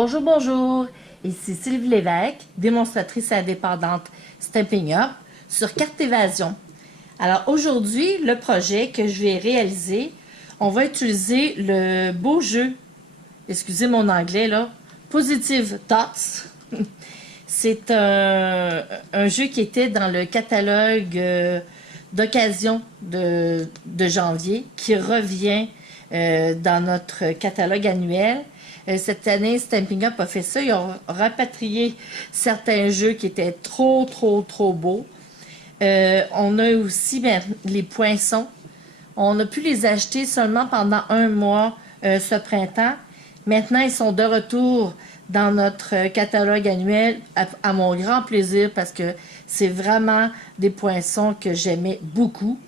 Bonjour, bonjour! Ici Sylvie Lévesque, démonstratrice indépendante Stampin' Up sur carte évasion. Alors aujourd'hui, le projet que je vais réaliser, on va utiliser le beau jeu, excusez mon anglais là, Positive Thoughts. C'est un jeu qui était dans le catalogue d'occasion de janvier, qui revient dans notre catalogue annuel. Cette année, Stampin' Up a fait ça. Ils ont rapatrié certains jeux qui étaient trop beaux. On a aussi les poinçons. On a pu les acheter seulement pendant un mois ce printemps. Maintenant, ils sont de retour dans notre catalogue annuel à mon grand plaisir parce que c'est vraiment des poinçons que j'aimais beaucoup.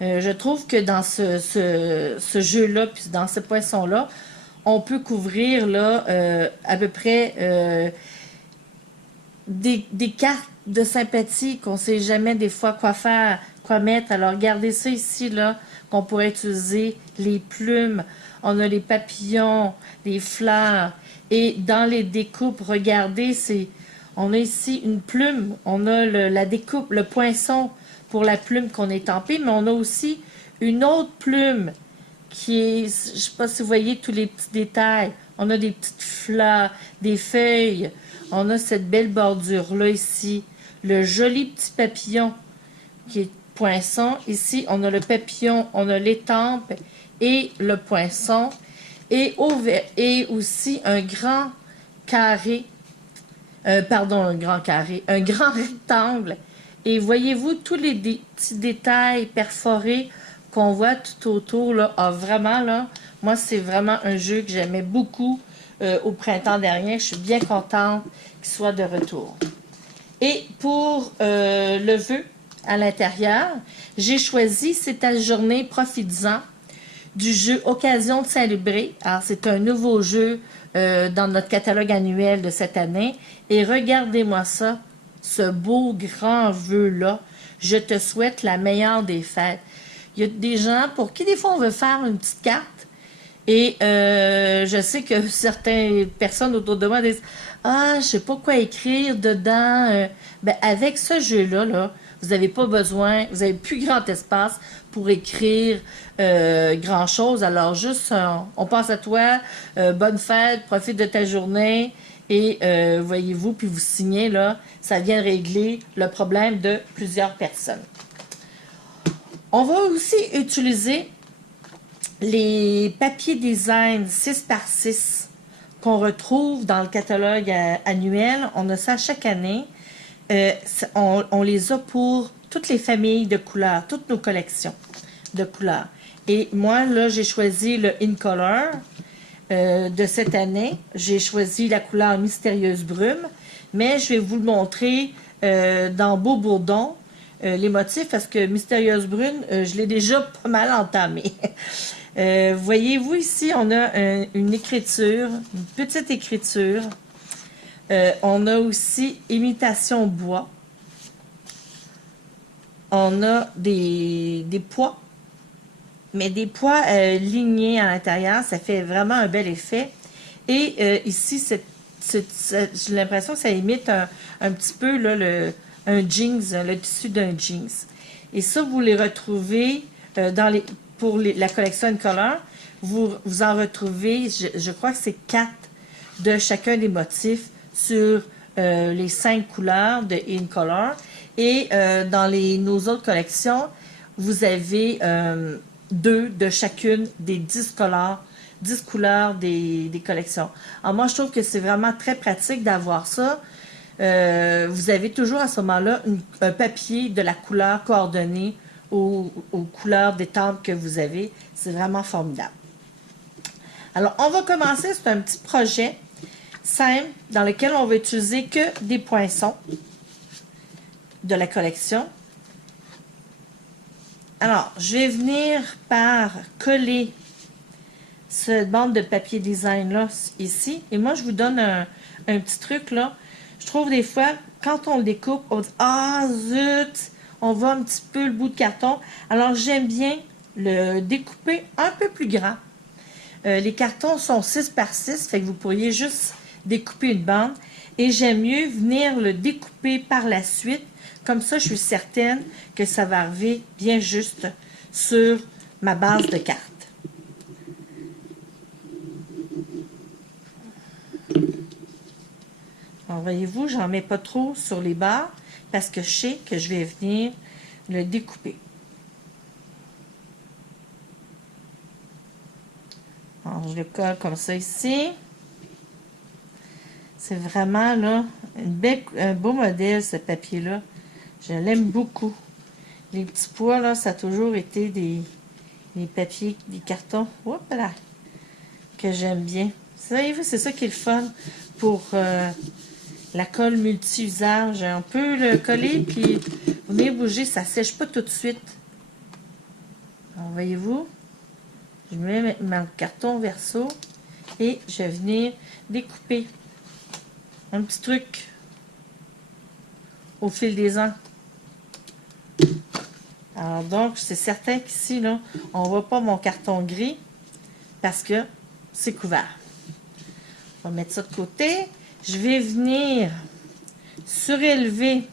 Je trouve que dans ce jeu-là, puis dans ce poinçon-là, on peut couvrir là, à peu près des cartes de sympathie qu'on ne sait jamais des fois quoi faire, quoi mettre. Alors regardez ça ici, là, qu'on pourrait utiliser, les plumes, on a les papillons, les fleurs, et dans les découpes, regardez, on a ici une plume, on a la découpe, le poinçon pour la plume qu'on est tampée, mais on a aussi une autre plume qui est, je ne sais pas si vous voyez tous les petits détails. On a des petites fleurs, des feuilles. On a cette belle bordure-là ici. Le joli petit papillon qui est poinçon. Ici, on a le papillon, on a l'étampe et le poinçon. Et aussi un grand carré. Un grand rectangle. Et voyez-vous tous les petits détails perforés qu'on voit tout autour, là, vraiment, là, moi, c'est vraiment un jeu que j'aimais beaucoup au printemps dernier. Je suis bien contente qu'il soit de retour. Et pour le vœu à l'intérieur, j'ai choisi C'est ta journée, profites-en du jeu Occasion de célébrer. Alors, c'est un nouveau jeu dans notre catalogue annuel de cette année. Et regardez-moi ça, ce beau grand vœu-là. Je te souhaite la meilleure des fêtes. Il y a des gens pour qui, des fois, on veut faire une petite carte. Et je sais que certaines personnes autour de moi disent « Ah, je sais pas quoi écrire dedans. » avec ce jeu-là, là, vous n'avez pas besoin, vous n'avez plus grand espace pour écrire grand-chose. Alors, juste, on pense à toi, bonne fête, profite de ta journée. Et voyez-vous, puis vous signez, là, ça vient régler le problème de plusieurs personnes. On va aussi utiliser les papiers design 6x6 qu'on retrouve dans le catalogue annuel. On a ça chaque année. On les a pour toutes les familles de couleurs, toutes nos collections de couleurs. Et moi, là, j'ai choisi le In Color de cette année. J'ai choisi la couleur Mystérieuse Brume, mais je vais vous le montrer dans Beau Bourdon. Les motifs, parce que Mystérieuse Brune, je l'ai déjà pas mal entamé. Voyez-vous ici, on a une écriture, une petite écriture. On a aussi Imitation bois. On a des pois, mais des pois lignés à l'intérieur, ça fait vraiment un bel effet. Et ici, j'ai l'impression que ça imite un petit peu là, un jeans, le tissu d'un jeans. Et ça, vous les retrouvez pour la collection In Color. Vous en retrouvez, je crois que c'est 4 de chacun des motifs sur les 5 couleurs de In Color. Et dans nos autres collections, vous avez 2 de chacune des 10 couleurs des collections. Alors moi, je trouve que c'est vraiment très pratique d'avoir ça. Vous avez toujours à ce moment-là un papier de la couleur coordonnée aux couleurs d'étampe que vous avez. C'est vraiment formidable. Alors, on va commencer. C'est un petit projet simple dans lequel on va utiliser que des poinçons de la collection. Alors, je vais venir par coller cette bande de papier design-là ici. Et moi, je vous donne un petit truc là. Je trouve des fois, quand on le découpe, on dit « Ah, zut! » On voit un petit peu le bout de carton. Alors, j'aime bien le découper un peu plus grand. Les cartons sont 6x6, fait que vous pourriez juste découper une bande. Et j'aime mieux venir le découper par la suite. Comme ça, je suis certaine que ça va arriver bien juste sur ma base de cartes. Alors, voyez-vous, j'en mets pas trop sur les bords parce que je sais que je vais venir le découper. Alors, je le colle comme ça ici. C'est vraiment là un beau modèle, ce papier-là. Je l'aime beaucoup. Les petits pois, là, ça a toujours été des papiers, des cartons, hop là, que j'aime bien. Savez-vous, c'est ça qui est le fun pour la colle multi-usage. On peut le coller, puis vous venez bouger, ça sèche pas tout de suite. Alors, voyez-vous, je mets mon carton verso et je vais venir découper un petit truc au fil des ans. Alors donc, c'est certain qu'ici, là, on ne voit pas mon carton gris parce que c'est couvert. On va mettre ça de côté. Je vais venir surélever.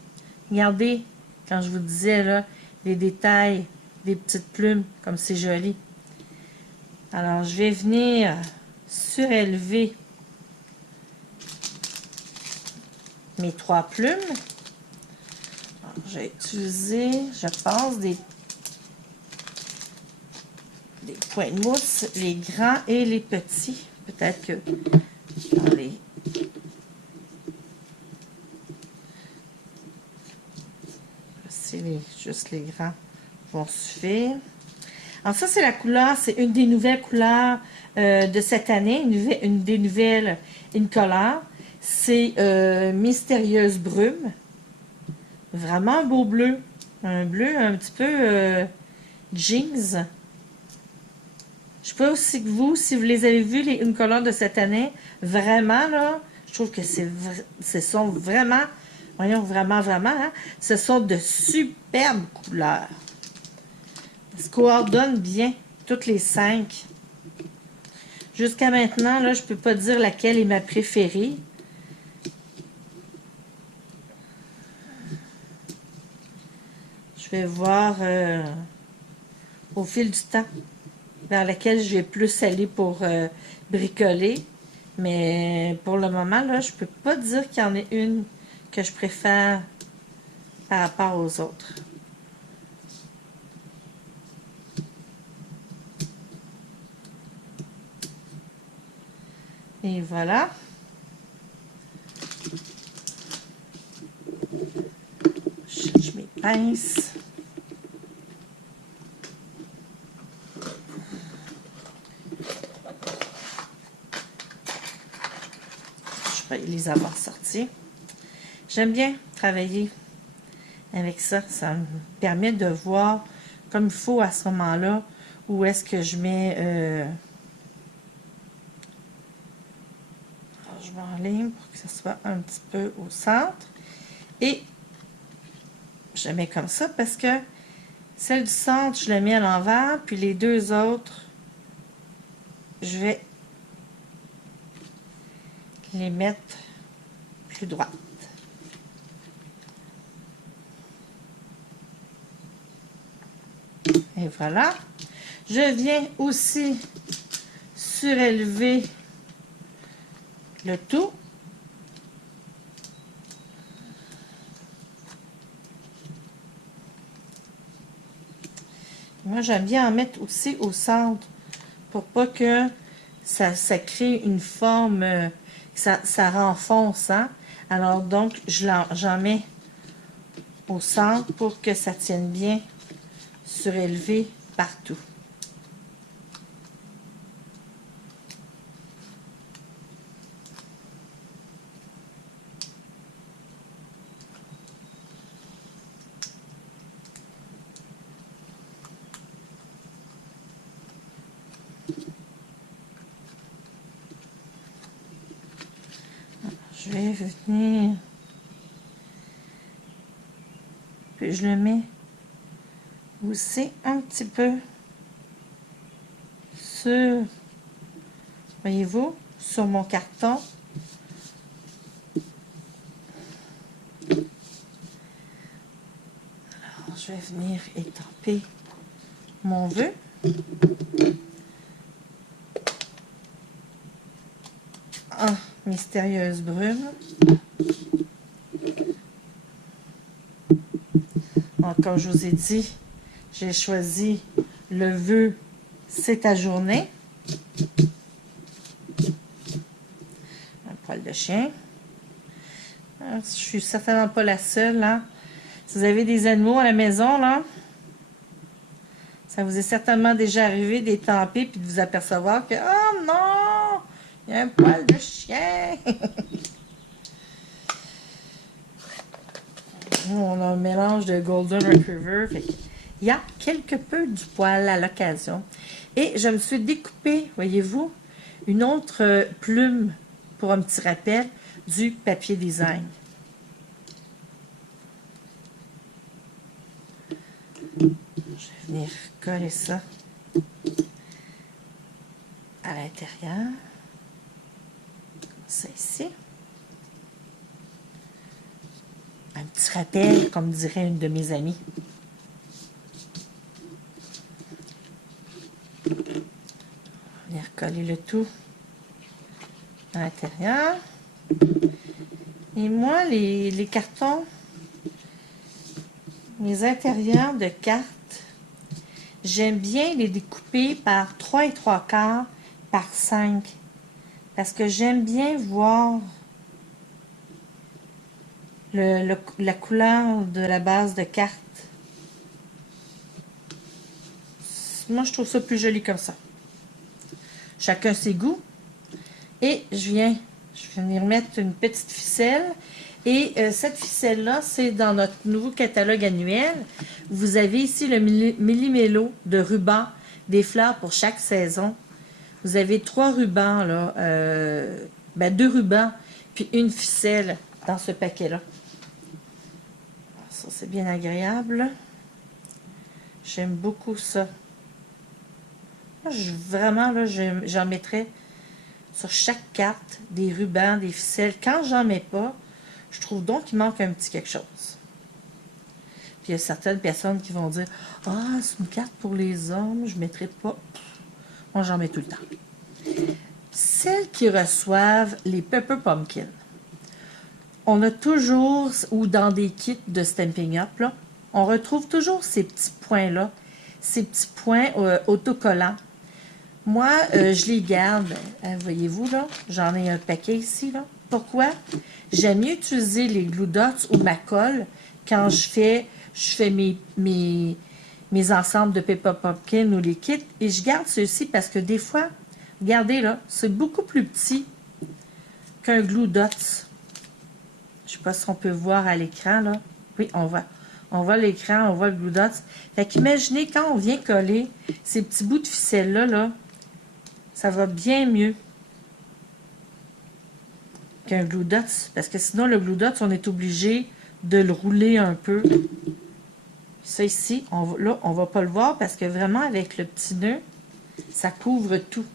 Regardez, quand je vous disais, là, les détails des petites plumes, comme c'est joli. Alors, je vais venir surélever mes 3 plumes. J'ai utilisé, je pense, des points de mousse, les grands et les petits. Peut-être que dans les... juste les grands vont suffire. Alors ça, c'est la couleur, c'est une des nouvelles couleurs de cette année, une des nouvelles Incolor. C'est Mystérieuse Brume. Vraiment un beau bleu. Un bleu un petit peu jeans. Je sais pas aussi que vous, si vous les avez vus, les Incolor de cette année, vraiment, là, je trouve que ce sont vraiment, voyons, vraiment, hein, ce sont de superbes couleurs. Se coordonnent bien, toutes les 5. Jusqu'à maintenant, là, je peux pas dire laquelle est ma préférée. Je vais voir au fil du temps vers laquelle je vais plus aller pour bricoler. Mais pour le moment, là, je peux pas dire qu'il y en ait une que je préfère par rapport aux autres. Et voilà. Je cherche mes pinces. Je vais les avoir sortis. J'aime bien travailler avec ça. Ça me permet de voir comme il faut à ce moment-là où est-ce que je mets... je m'enligne pour que ce soit un petit peu au centre. Et je la mets comme ça parce que celle du centre, je la mets à l'envers. Puis les deux autres, je vais les mettre plus droites. Et voilà. Je viens aussi surélever le tout. Moi, j'aime bien en mettre aussi au centre pour pas que ça crée une forme, ça renfonce. Hein? Alors, donc, j'en mets au centre pour que ça tienne bien surélevé partout. Je vais venir, puis je le mets aussi un petit peu sur, voyez-vous, sur mon carton je vais venir étamper mon vœu. Ah, mystérieuse brume. Donc, comme je vous ai dit, j'ai choisi le vœu c'est ta journée. Un poil de chien. Je suis certainement pas la seule, là. Si vous avez des animaux à la maison, là, ça vous est certainement déjà arrivé d'étamper puis de vous apercevoir que, oh non, il y a un poil de chien. On a un mélange de Golden Retriever. Fait il y a quelque peu du poil à l'occasion. Et je me suis découpé, voyez-vous, une autre plume pour un petit rappel du papier design. Je vais venir coller ça à l'intérieur. Ça ici. Un petit rappel, comme dirait une de mes amies. On va venir coller le tout à l'intérieur. Et moi, les cartons, les intérieurs de cartes, j'aime bien les découper par 3 3/4 par 5. Parce que j'aime bien voir la couleur de la base de carte. Moi, je trouve ça plus joli comme ça. Chacun ses goûts. Et je vais venir mettre une petite ficelle. Et cette ficelle-là, c'est dans notre nouveau catalogue annuel. Vous avez ici le millimélo de ruban des fleurs pour chaque saison. Vous avez 3 rubans, là, 2 rubans, puis une ficelle dans ce paquet-là. Ça, c'est bien agréable. J'aime beaucoup ça. Vraiment, là, j'en mettrais sur chaque carte des rubans, des ficelles. Quand j'en mets pas, je trouve donc qu'il manque un petit quelque chose. Puis il y a certaines personnes qui vont dire « Ah, c'est une carte pour les hommes, je ne mettrai pas. » Moi, j'en mets tout le temps. Celles qui reçoivent les Pepper Pumpkin. On a toujours, ou dans des kits de Stampin' Up, là, on retrouve toujours ces petits points-là, ces petits points autocollants. Moi, je les garde. Voyez-vous, là, j'en ai un paquet ici, là. Pourquoi? J'aime mieux utiliser les glue dots ou ma colle quand je fais mes ensembles de Pepper Pumpkin ou les kits. Et je garde ceux-ci parce que des fois, regardez là, c'est beaucoup plus petit qu'un glue dots. Je ne sais pas si on peut voir à l'écran, là. Oui, on voit. On voit l'écran, on voit le glue dots. Fait qu'imaginez, quand on vient coller ces petits bouts de ficelle-là, là, ça va bien mieux qu'un glue dots. Parce que sinon, le glue dots, on est obligé de le rouler un peu. Ça ici, là, on ne va pas le voir parce que vraiment, avec le petit nœud, ça couvre tout.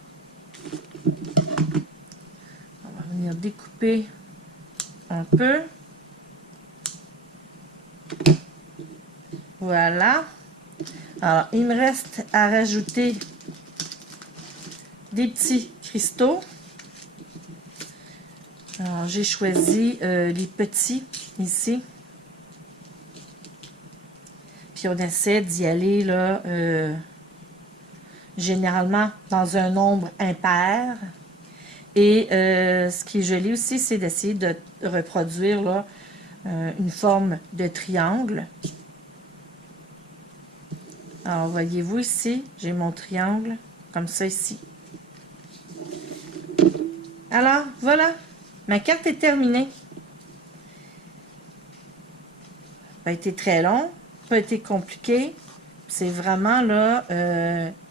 On va venir découper un peu. Voilà. Alors, il me reste à rajouter des petits cristaux. Alors, j'ai choisi les petits ici. Puis on essaie d'y aller là, généralement dans un nombre impair. Et ce qui est joli aussi, c'est d'essayer de reproduire là, une forme de triangle. Alors, voyez-vous ici, j'ai mon triangle comme ça ici. Alors, voilà, ma carte est terminée. Ça n'a pas été très long, pas été compliqué. C'est vraiment là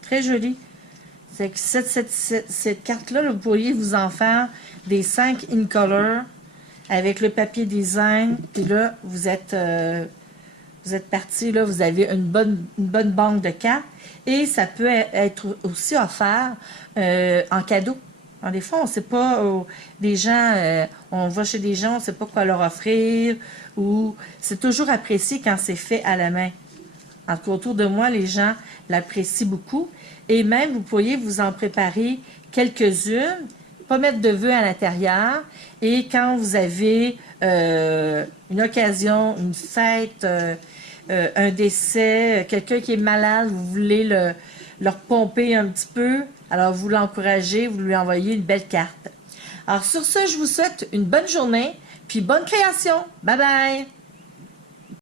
très joli. C'est que cette carte-là, vous pourriez vous en faire des 5 in color avec le papier design. Puis là, vous êtes parti, là, vous avez une bonne banque de cartes. Et ça peut être aussi offert en cadeau. Alors, des fois, on ne sait pas, des gens, on va chez des gens, on ne sait pas quoi leur offrir. Ou c'est toujours apprécié quand c'est fait à la main. En tout cas, autour de moi, les gens l'apprécient beaucoup. Et même, vous pourriez vous en préparer quelques-unes, pas mettre de vœux à l'intérieur. Et quand vous avez une occasion, une fête, un décès, quelqu'un qui est malade, vous voulez leur pomper un petit peu, alors vous l'encouragez, vous lui envoyez une belle carte. Alors sur ce, je vous souhaite une bonne journée, puis bonne création. Bye bye!